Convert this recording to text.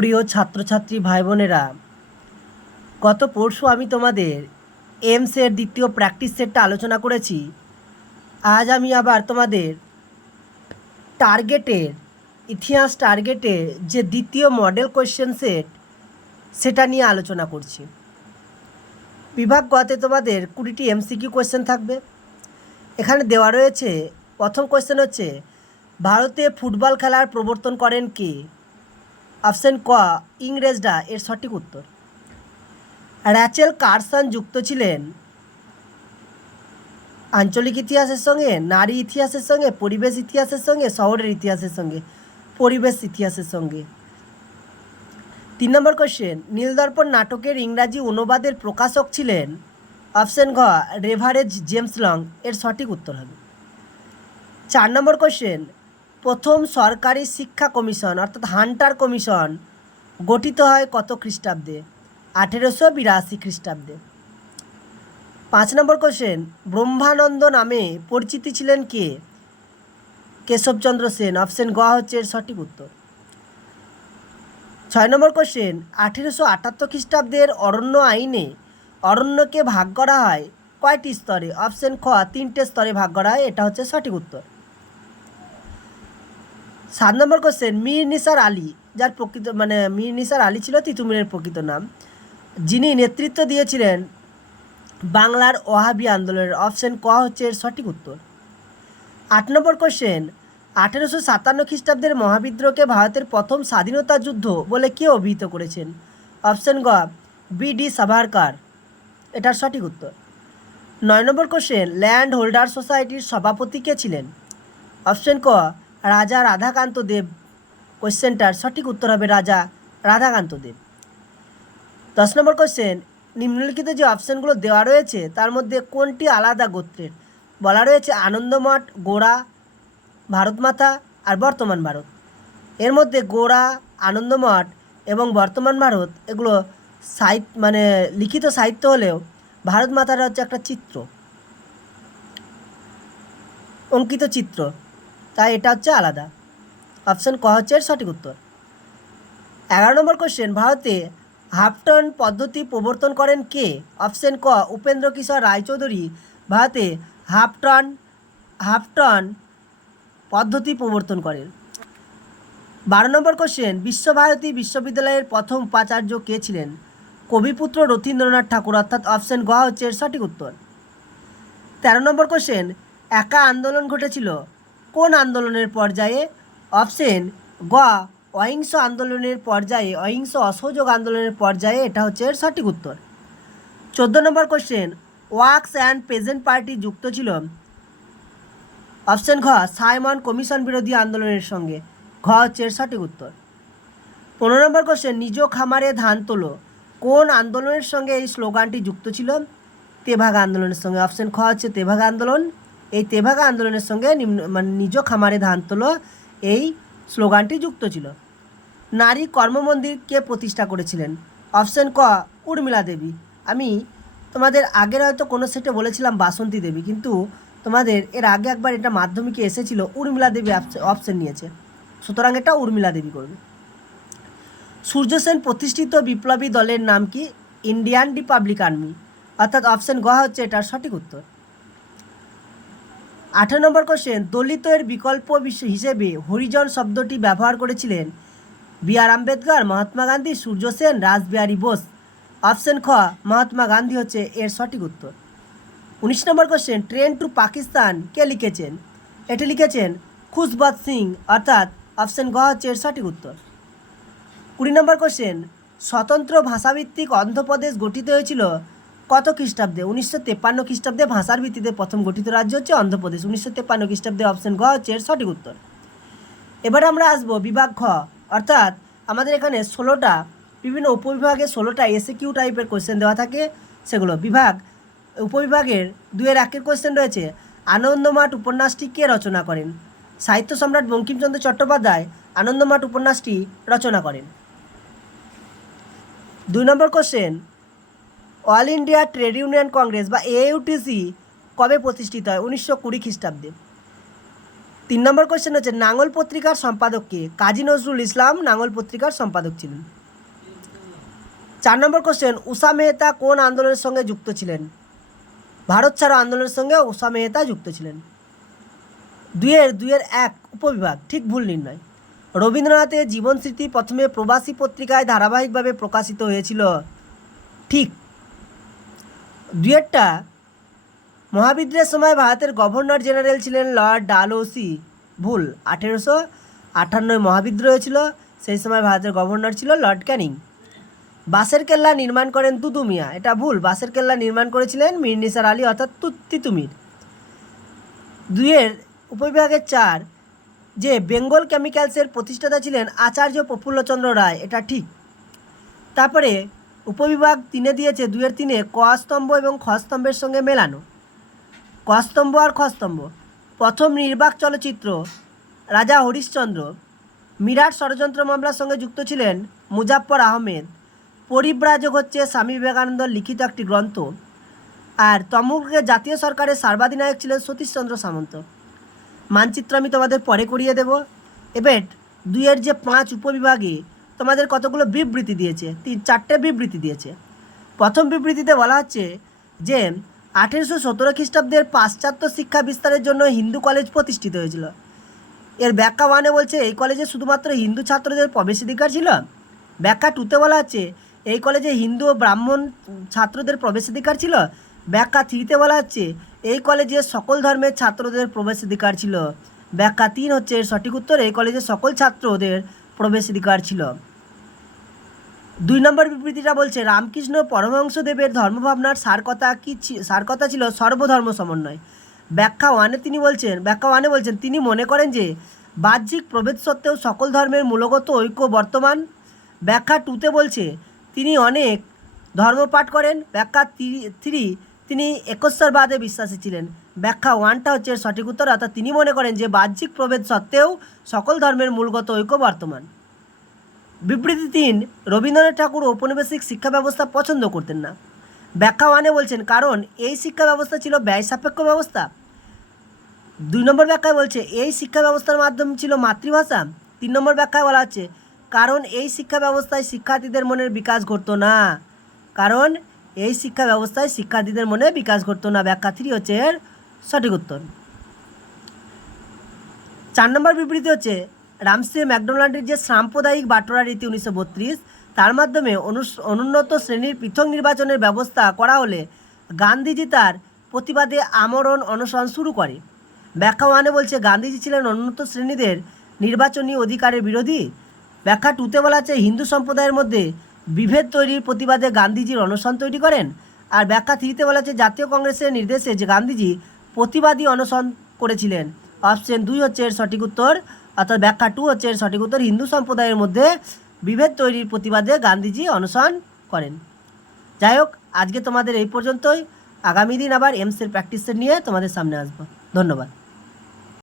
প্রিয় ছাত্রছাত্রী ভাই বোনেরা, গত পরশু আমি তোমাদের এমসের দ্বিতীয় প্র্যাকটিস সেটটা আলোচনা করেছি। আজ আমি আবার তোমাদের টার্গেটের ইতিহাস টার্গেটের যে দ্বিতীয় মডেল কোয়েশ্চেন সেট সেটা নিয়ে আলোচনা করছি। বিভাগ গতে তোমাদের 20টি এমসিকিউ কোয়েশ্চেন থাকবে। এখানে দেওয়া রয়েছে, প্রথম কোয়েশ্চেন হচ্ছে, ভারতে ফুটবল খেলার প্রবর্তন করেন কে? অপশন ক ইংরেজরা, এর সঠিক উত্তর। র্যাচেল কারসন যুক্ত ছিলেন আঞ্চলিক ইতিহাসের সঙ্গে, নারী ইতিহাসের সঙ্গে, পরিবেশ ইতিহাসের সঙ্গে, শহরের ইতিহাসের সঙ্গে? পরিবেশ ইতিহাসের সঙ্গে। 3 নম্বর কোশ্চেন, নীলদর্পণ নাটকের ইংরাজি অনুবাদের প্রকাশক ছিলেন? অপশন ঘ রেভারেজ জেমস লং, এর সঠিক উত্তর হবে। 4 নম্বর কোশ্চেন, প্রথম সরকারি শিক্ষা কমিশন অর্থাৎ হান্টার কমিশন গঠিত হয় কত খ্রিস্টাব্দে? 1882 খ্রিস্টাব্দে। 5 নম্বর কোশ্চেন, ব্রহ্মানন্দ নামে পরিচিতি ছিলেন কে? কেশবচন্দ্র সেন, অপশন গ হচ্ছে এর সঠিক উত্তর। 6 নম্বর কোশ্চেন, 1878 খ্রিস্টাব্দের অরণ্য আইনে অরণ্যকে ভাগ করা হয় কয়টি স্তরে? অপশন খ 3টে স্তরে ভাগ করা হয়, এটা হচ্ছে সঠিক উত্তর। 7 নম্বর কোশ্চেন, মীর নিসার আলী, যার প্রকৃত মীর নিসার আলী ছিল তিতুমিরের প্রকৃত নাম, যিনি নেতৃত্ব দিয়েছিলেন বাংলার ওয়াহাবি আন্দোলনের? অপশন ক হচ্ছে এর সঠিক উত্তর। 8 নম্বর কোশ্চেন, 1857 খ্রিস্টাব্দের মহাবিদ্রোহকে ভারতের প্রথম স্বাধীনতা যুদ্ধ বলে কে অভিহিত করেছেন? অপশন গ বি.ডি. সাভারকার, এটার সঠিক উত্তর। 9 নম্বর কোশ্চেন, ল্যান্ড হোল্ডার সোসাইটির সভাপতি কে ছিলেন? অপশন ক রাজা রাধাকান্ত দেব, কোশ্চেনটার সঠিক উত্তর হবে রাজা রাধাকান্ত দেব। 10 নম্বর কোশ্চেন, নিম্নলিখিত যে অপশানগুলো দেওয়া রয়েছে তার মধ্যে কোনটি আলাদা গোত্রের? বলা রয়েছে আনন্দমঠ, গোড়া, ভারতমাতা আর বর্তমান ভারত। এর মধ্যে গোড়া, আনন্দমঠ এবং বর্তমান ভারত এগুলো লিখিত সাহিত্য হলেও ভারত মাতার হচ্ছে একটা চিত্র, অঙ্কিত চিত্র, তাই এটা হচ্ছে আলাদা। অপশান ক হচ্ছে এর সঠিক উত্তর। 11 নম্বর কোশ্চেন, ভারতে হাফটন পদ্ধতি প্রবর্তন করেন কে? অপশন ক উপেন্দ্র কিশোর রায়চৌধুরী ভারতে হাফটন পদ্ধতি প্রবর্তন করেন। 12 নম্বর কোশ্চেন, বিশ্বভারতী বিশ্ববিদ্যালয়ের প্রথম উপাচার্য কে ছিলেন? কবিপুত্র রথীন্দ্রনাথ ঠাকুর, অর্থাৎ অপশন গ হচ্ছে এর সঠিক উত্তর। 13 নম্বর কোশ্চেন, একা আন্দোলন ঘটেছিল কোন আন্দোলনের পর্যায়ে? অপশন গ অহিংস আন্দোলনের পর্যায়ে, অহিংস অসহযোগ আন্দোলনের পর্যায়ে, এটা হচ্ছে এর সঠিক উত্তর। 14 নম্বর কোশ্চেন, ওয়ার্কস অ্যান্ড পেজেন্ট পার্টি যুক্ত ছিল? অপশন ঘ সাইমন কমিশন বিরোধী আন্দোলনের সঙ্গে, ঘ হচ্ছে এর সঠিক উত্তর। 15 নম্বর কোশ্চেন, নিজ খামারে ধান তোলো কোন আন্দোলনের সঙ্গে এই স্লোগানটি যুক্ত ছিল? তেভাগা আন্দোলনের সঙ্গে, অপশন খ হচ্ছে তেভাগা আন্দোলন। এই তেভাগা আন্দোলনের সঙ্গে নিজ খামারে ধান তোলো এই স্লোগানটি যুক্ত ছিল। নারী কর্মমন্দির কে প্রতিষ্ঠা করেছিলেন? অপশন ক উর্মিলা দেবী। আমি তোমাদের আগের হয়তো কোনো সেটে বলেছিলাম বাসন্তী দেবী, কিন্তু তোমাদের এর আগে একবার এটা মাধ্যমিকে এসেছিল, উর্মিলা দেবী অপশন নিয়েছে, সুতরাং এটা উর্মিলা দেবী করবে। সূর্য সেন প্রতিষ্ঠিত বিপ্লবী দলের নাম কি? ইন্ডিয়ান রিপাবলিক আর্মি, অর্থাৎ অপশন গ হচ্ছে এটার সঠিক উত্তর। 18 নম্বর কোশ্চেন, দলিতের বিকল্প হিসেবে হরিজন শব্দটি ব্যবহার করেছিলেন? বি.আর. আম্বেদকর, মহাত্মা গান্ধী, সূর্য সেন, রাসবিহারী বোস, অপশন খ মহাত্মা গান্ধী হচ্ছে এর সঠিক উত্তর। 19 নম্বর কোশ্চেন, ট্রেন টু পাকিস্তান কে লিখেছেন? এটি লিখেছেন খুশবন্ত সিং, অর্থাৎ অপশন গ হচ্ছে এর সঠিক উত্তর। 20 নম্বর কোশ্চেন, স্বতন্ত্র ভাষাভিত্তিক অন্ধ্রপ্রদেশ গঠিত হয়েছিল কত খ্রিস্টাব্দে? 1953 খ্রিস্টাব্দে ভাষার ভিত্তিতে প্রথম গঠিত রাজ্য হচ্ছে অন্ধ্রপ্রদেশ, 1953 খ্রিস্টাব্দে, অপশন গ হচ্ছে এর সঠিক উত্তর। এবার আমরা আসবো বিভাগ খ, অর্থাৎ আমাদের এখানে 16টা বিভিন্ন উপবিভাগে 16টা এসিকিউ টাইপের কোয়েশ্চেন দেওয়া থাকে, সেগুলো বিভাগ উপবিভাগের 2-1 কোয়েশ্চেন রয়েছে। আনন্দমাঠ উপন্যাসটি কে রচনা করেন? সাহিত্য সম্রাট বঙ্কিমচন্দ্র চট্টোপাধ্যায় আনন্দমাঠ উপন্যাসটি রচনা করেন। 2 number question, All India Trade Union Congress বা AUTC কবে প্রতিষ্ঠিত হয়? 1920 খ্রিস্টাব্দে। 3 নম্বর কোশ্চেন হচ্ছে নাঙ্গল পত্রিকার সম্পাদক কে? কাজী নজরুল ইসলাম নাঙ্গল পত্রিকার সম্পাদক ছিলেন। 4 নম্বর কোশ্চেন উষা মেহতা কোন আন্দোলনের সঙ্গে যুক্ত ছিলেন? ভারত ছাড়ো আন্দোলনের সঙ্গে উষা মেহতা যুক্ত ছিলেন। 2-এর 1 উপবিভাগ ঠিক ভুল নির্ণয়। রবীন্দ্রনাথের জীবন স্মৃতি প্রথমে প্রবাসী পত্রিকায় ধারাবাহিকভাবে প্রকাশিত হয়েছিল, ঠিক। 2-এরটা মহাবিদ্রোহের সময় ভারতের গভর্নর জেনারেল ছিলেন লর্ড ডালহৌসি, ভুল। 1858 মহাবিদ্রোহ হয়েছিল, সেই সময় ভারতের গভর্নর ছিল লর্ড ক্যানিং। বাঁশের কেল্লা নির্মাণ করেন তুতু মিয়া, এটা ভুল। বাঁশের কেল্লা নির্মাণ করেছিলেন মীর নিসার আলী অর্থাৎ তিতুমির। 2-এর উপবিভাগের 4 যে বেঙ্গল কেমিক্যালসের প্রতিষ্ঠাতা ছিলেন আচার্য প্রফুল্লচন্দ্র রায়, এটা ঠিক। তারপরে উপবিভাগ 3-এ দিয়েছে 2-এর 3-এ ক স্তম্ভ এবং খ স্তম্ভের সঙ্গে মেলানো। ক স্তম্ভ আর খ স্তম্ভ, প্রথম নির্বাক চলচ্চিত্র রাজা হরিশ্চন্দ্র, মিরাট ষড়যন্ত্র মামলার সঙ্গে যুক্ত ছিলেন মুজাফফর আহমেদ, পরিব্রাজক হচ্ছে স্বামী বিবেকানন্দর লিখিত একটি গ্রন্থ, আর তমলুকের জাতীয় সরকারের সর্বাধিনায়ক ছিলেন সতীশচন্দ্র সামন্ত। মানচিত্র আমি তোমাদের পরে করিয়ে দেব। এবার 2-এর যে 5 উপবিভাগে তোমাদের কতগুলো বিবৃতি দিয়েছে, 4টে বিবৃতি দিয়েছে। প্রথম বিবৃতিতে বলা হচ্ছে যে 1817 খ্রিস্টাব্দের পাশ্চাত্য শিক্ষা বিস্তারের জন্য হিন্দু কলেজ প্রতিষ্ঠিত হয়েছিল। এর ব্যাখ্যা 1-এ বলছে এই কলেজে শুধুমাত্র হিন্দু ছাত্রদের প্রবেশাধিকার ছিল। ব্যাখ্যা 2-তে বলা হচ্ছে এই কলেজে হিন্দু ও ব্রাহ্মণ ছাত্রদের প্রবেশাধিকার ছিল। ব্যাখ্যা 3-তে বলা হচ্ছে এই কলেজে সকল ধর্মের ছাত্রদের প্রবেশাধিকার ছিল। ব্যাখ্যা 3 হচ্ছে এর সঠিক উত্তর, এই কলেজে সকল ছাত্রদের প্রবেশাধিকার ছিল। 2 নম্বর বিবৃতিটা বলছে রামকৃষ্ণ পরমহংসদেবের ধর্মভাবনার সার কথা ছিল সর্বধর্ম সমন্বয়। ব্যাখ্যা 1-এ বলছেন তিনি মনে করেন যে বাহ্যিক প্রভেদ সত্ত্বেও সকল ধর্মের মূলগত ঐক্য বর্তমান। ব্যাখ্যা 2-তে বলছে তিনি অনেক ধর্মপাঠ করেন। ব্যাখ্যা 3 তিনি একশ্বরবাদে বিশ্বাসী ছিলেন। ব্যাখ্যা 1টা হচ্ছে সঠিক উত্তর, অর্থাৎ তিনি মনে করেন যে বাহ্যিক প্রভেদ সত্ত্বেও সকল ধর্মের মূলগত ঐক্য বর্তমান। বিবৃতি 3 রবীন্দ্রনাথ ঠাকুর ঔপনিবেশিক শিক্ষা ব্যবস্থা পছন্দ করতেন না। ব্যাখ্যা 1-এ বলছেন কারণ এই শিক্ষা ব্যবস্থা ছিল ব্যয় সাপেক্ষ ব্যবস্থা। 2 নম্বর ব্যাখ্যায় বলছে এই শিক্ষা ব্যবস্থার মাধ্যম ছিল মাতৃভাষা। 3 নম্বর ব্যাখ্যায় বলা হচ্ছে কারণ এই শিক্ষা ব্যবস্থায় শিক্ষার্থীদের মনের বিকাশ ঘটতো না। ব্যাখ্যা 3 হচ্ছে এর সঠিক উত্তর। 4 নম্বর বিবৃতি হচ্ছে রামসে ম্যাকডোনাল্ডের যে সাম্প্রদায়িক বাটোয়ারা রীতি 1932 তার মাধ্যমে অনুন্নত শ্রেণীর পৃথক নির্বাচনের ব্যবস্থা করা হলে গান্ধীজি তার প্রতিবাদে আমরণ অনশন শুরু করে। ব্যাখ্যা 1-এ বলছে গান্ধীজি ছিলেন অনুন্নত শ্রেণীদের নির্বাচনী অধিকারের বিরোধী। ব্যাখ্যা 2-তে বলা আছে হিন্দু সম্প্রদায়ের মধ্যে বিভেদ তৈরির প্রতিবাদে গান্ধীজির অনশন তৈরি করেন। আর ব্যাখ্যা 3-তে বলা আছে জাতীয় কংগ্রেসের নির্দেশে যে গান্ধীজি প্রতিবাদী অনশন করেছিলেন। অপশন 2 হচ্ছে এর সঠিক উত্তর, অর্থাৎ ব্যাখ্যা 2 হচ্ছে এর সঠিক উত্তর, হিন্দু সম্প্রদায়ের মধ্যে বিভেদ তৈরির প্রতিবাদে গান্ধীজি অনশন করেন। যাই হোক, আজকে তোমাদের এই পর্যন্তই। আগামী দিন আবার এমসের প্র্যাকটিসের নিয়ে তোমাদের সামনে আসবো। ধন্যবাদ।